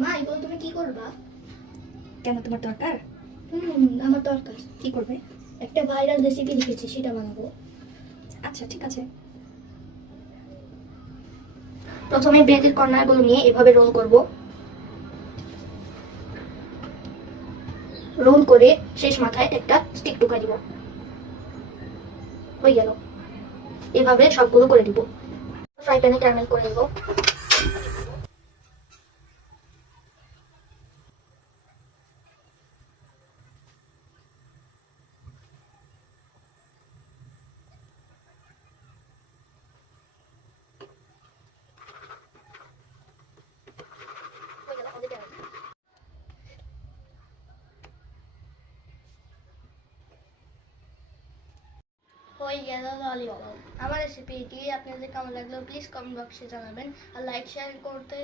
মা এগুলো তুমি কি করবা? কেন, তোমার দরকার? আমার দরকার। কি করবে? একটা ভাইরাল রেসিপি লিখেছি, সেটা বানাবো। আচ্ছা ঠিক আছে। প্রথমে ব্রেডের কর্নারগুলো নিয়ে এভাবে রোল করব। রোল করে শেষ মাথায় একটা স্টিক ঢুকাই দিব। হয়ে গেল। এভাবে সবগুলো করে দিব। ফ্রাই প্যানে ক্যারামেল করে দেব। হয়ে গেল আমাদের ক্যারামেল। হয়ে গেল ললিপপ। আমার রেসিপিটি আপনাদের কেমন লাগলো প্লিজ কমেন্ট বক্সে জানাবেন, আর লাইক শেয়ার করতে